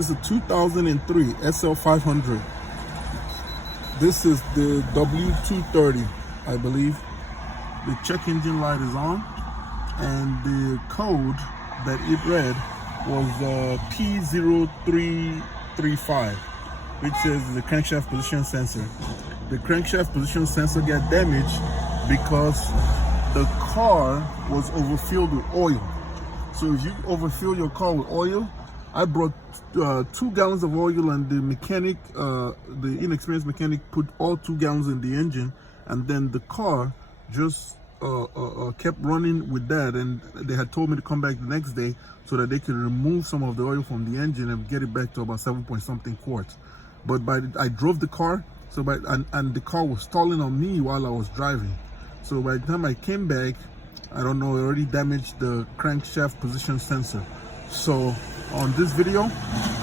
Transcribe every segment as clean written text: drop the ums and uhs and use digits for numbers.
This is a 2003 SL500. This is the W230, I believe. The check engine light is on, and the code that it read was P0335, which says the crankshaft position sensor. The crankshaft position sensor got damaged because the car was overfilled with oil. So if you overfill your car with oil, I brought 2 gallons of oil, and the mechanic, the inexperienced mechanic, put all 2 gallons in the engine, and then the car just kept running with that. And they had told me to come back the next day so that they could remove some of the oil from the engine and get it back to about 7-point-something quarts. But I drove the car, and the car was stalling on me while I was driving. So by the time I came back, I don't know, it already damaged the crankshaft position sensor. So on this video,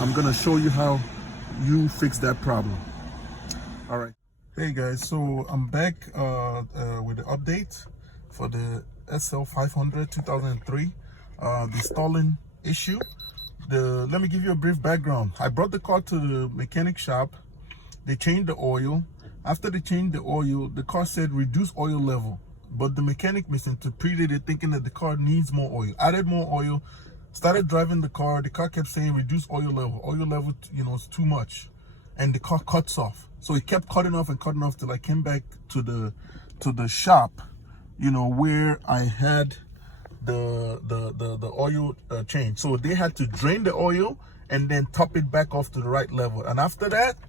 I'm gonna show you how you fix that problem. All right. Hey guys, so I'm back with the update for the SL500 2003, the stalling issue. Let me give you a brief background. I brought the car to the mechanic shop. They changed the oil. After they changed the oil, the car said reduce oil level, but the mechanic misinterpreted it, thinking that the car needs more oil. Added more oil. Started driving the car kept saying reduce oil level, you know, it's too much, and the car cuts off. So it kept cutting off till I came back to the shop, you know, where I had the oil change. So they had to drain the oil and then top it back off to the right level, and after that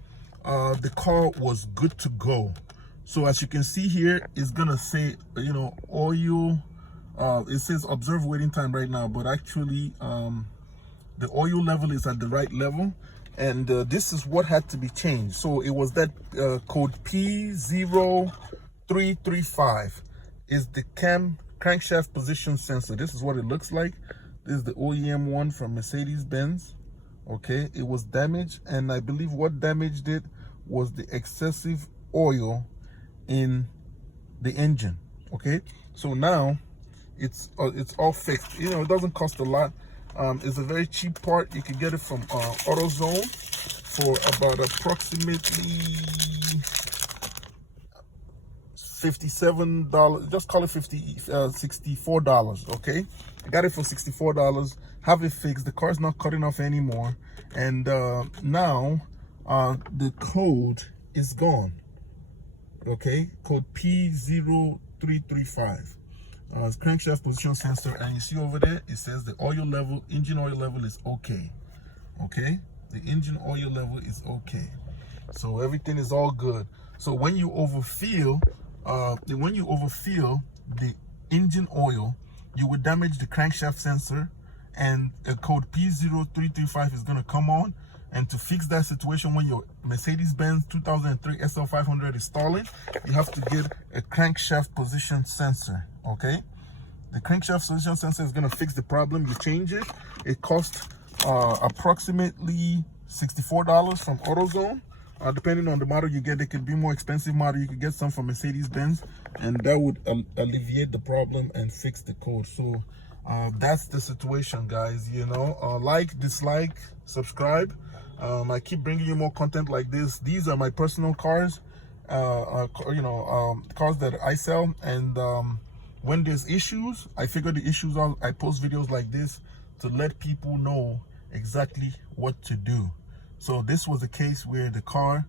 the car was good to go. So as you can see here, it's gonna say, you know, oil. It says observe waiting time right now, but actually the oil level is at the right level, and this is what had to be changed. So it was that code P0335 is the crankshaft position sensor. This is what it looks like. This is the OEM one from Mercedes-Benz. Okay, it was damaged, and I believe what damaged it was the excessive oil in the engine. Okay, so now it's all fixed. You know, it doesn't cost a lot. It's a very cheap part. You can get it from AUTOZONE for about approximately $57. Just call it $64. Okay, I got it for $64. Have it fixed. The car's not cutting off anymore, and now the code is gone. Okay, code P0335. Crankshaft position sensor, and you see over there it says the oil level, engine oil level is okay. Okay, the engine oil level is okay, so everything is all good. So when you overfill the engine oil, you would damage the crankshaft sensor, and a code P0335 is going to come on. And to fix that situation, when your Mercedes-Benz 2003 SL500 is stalling, you have to get a crankshaft position sensor. Okay, the crankshaft position sensor is going to fix the problem. You change it. It costs approximately $64 from AUTOZONE. Depending on the model you get, it could be more expensive model. You could get some from Mercedes-Benz, and that would alleviate the problem and fix the code. So that's the situation, guys. You know, like, dislike, subscribe. I keep bringing you more content like this. These are my personal cars, you know, cars that I sell, and when there's issues, I figure the issues out. I post videos like this to let people know exactly what to do. So this was a case where the car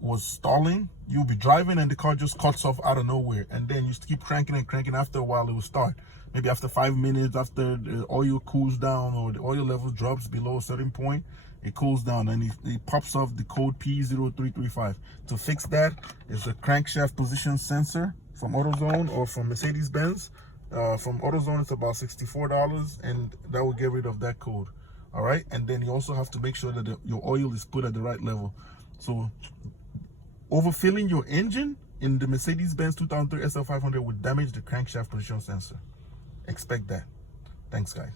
was stalling. You'll be driving and the car just cuts off out of nowhere, and then you keep cranking and cranking. After a while it will start. Maybe after 5 minutes, after the oil cools down or the oil level drops below a certain point, it cools down, and it pops off the code P0335. To fix that is a crankshaft position sensor from AUTOZONE or from Mercedes-Benz. From AUTOZONE, it's about $64, and that will get rid of that code. All right, and then you also have to make sure that your oil is put at the right level. So overfilling your engine in the Mercedes-Benz 2003 SL500 would damage the crankshaft position sensor. Expect that. Thanks, guys.